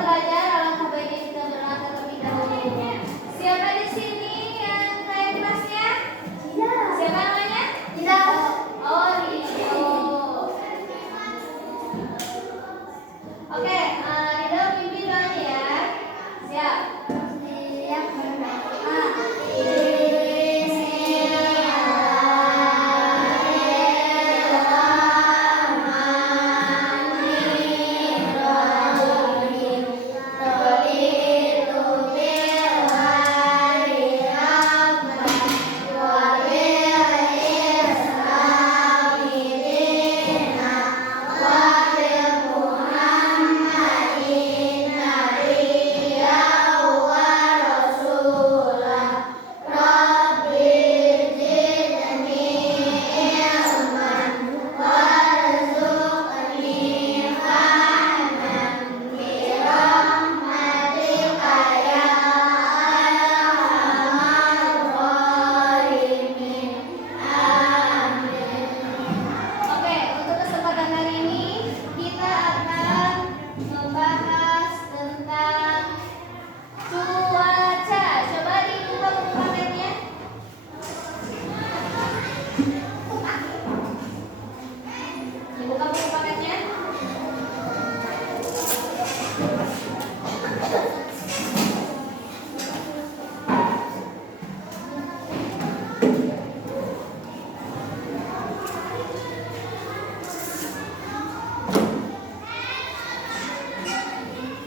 belajar, alangkah baiknya kita berdoa terlebih dahulu. Siapa di sini yang naik kelasnya? Siapa namanya? Oh, Rido. Oke, Rido pimpin doanya ya. Siap.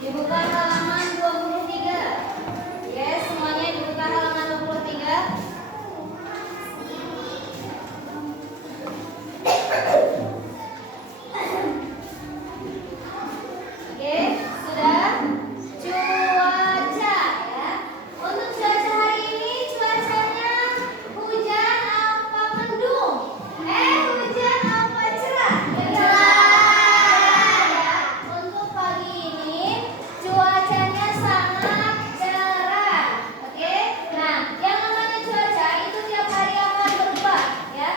Dibuka halaman 23. Yes, semuanya dibuka halaman 23. Oke, sudah. Cuaca ya. Untuk cuaca hari ini cuacanya hujan apa mendung? Hujan apa cerah? Cerah ya. Untuk pagi ini cuacanya sangat cerah. Oke. Nah, yang namanya cuaca itu tiap hari akan berubah ya.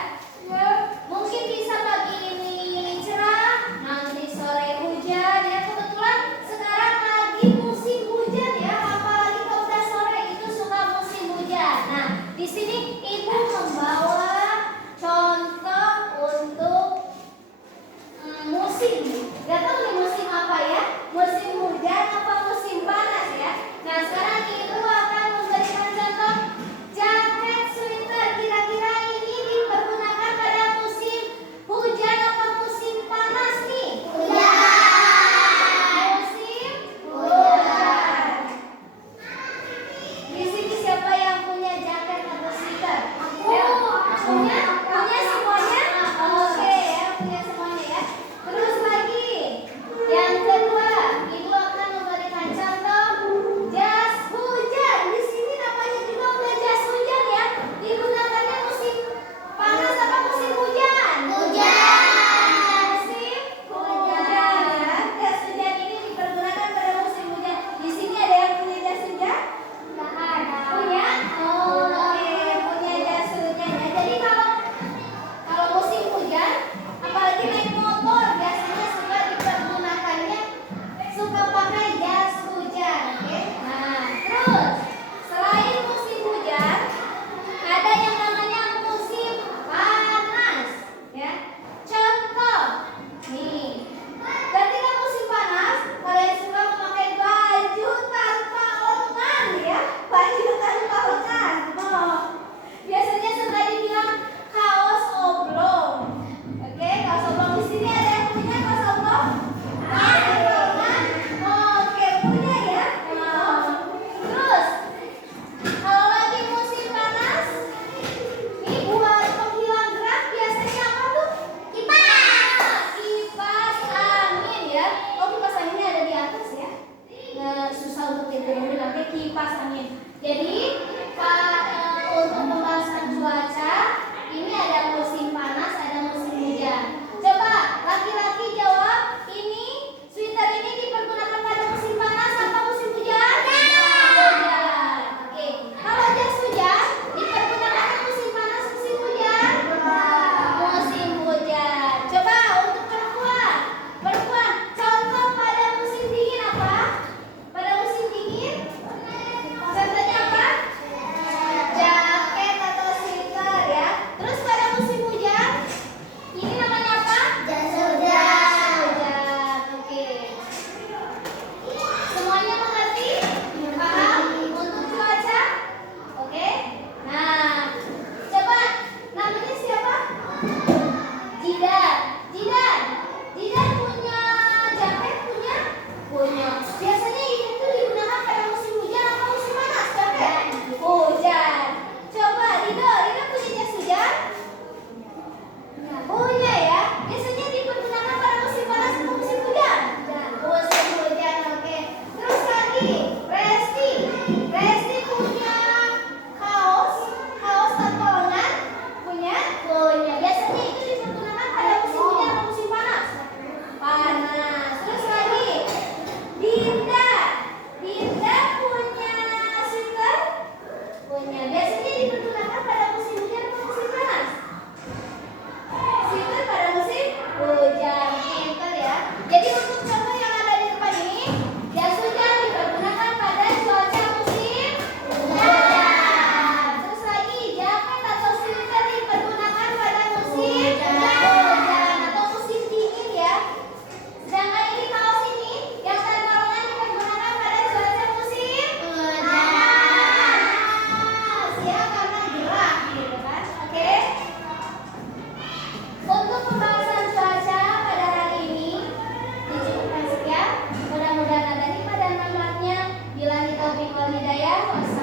Mungkin bisa pagi ini cerah, nanti sore hujan ya. Kebetulan sekarang lagi musim hujan ya, apalagi kalau udah sore itu suka musim hujan. Nah, di sini Ibu membawa contoh untuk musim. Gak tahu nih musim apa ya? Musim hujan apa musim panas ya? Nah, sekarang Ibu akan memberikan contoh jaket sweater. Kira-kira ini dipergunakan pada musim hujan apa musim panas nih? Musim hujan. Di sini siapa yang punya jaket atau sweater? Punya? Punya semuanya? Oke ya, punya semuanya ya. Terus lagi, yang kedua, Ibu akan memberikan contoh jas hujan. Di sini namanya juga udah jas hujan ya. Digunakannya musim panas apa musim hujan? Musim hujan ya. Jas hujan ini dipergunakan pada musim hujan. Di sini ada yang punya jas hujan? Punya? Oh, oke, punya jas hujan ya. Jadi kalau musim hujan, apalagi naik motor, biasanya suka dipergunakannya, suka pakai jas hujan. Oke. Nah, terus selain musim hujan, ada yang namanya musim panas ya. Contoh nih, ketika musim panas kalian suka memakai baju tanpa lengan ya, baju tanpa lengan. Oh, biasanya suka dibilang kaos oblong. Oke, kaos oblong. Di sini ada yang punya kaos oblong? Oke, punya ya. Terus kalau lagi musim panas, ini buat penghilang gerak biasanya apa tuh? Kipas angin ya. Oh, kipas anginnya ada di atas ya. Nggak susah untuk diturunin, nanti kipas angin. Jadi untuk pembahasan cuaca ini ada musim panas, ada musim hujan. Coba laki-laki jawab, ini sweater ini dipergunakan pada musim panas apa musim hujan? Hujan. Oke. Kalau jas hujan dipergunakan musim panas, musim hujan? Musim hujan. Coba untuk perempuan, contoh pada musim dingin apa? Hidayah.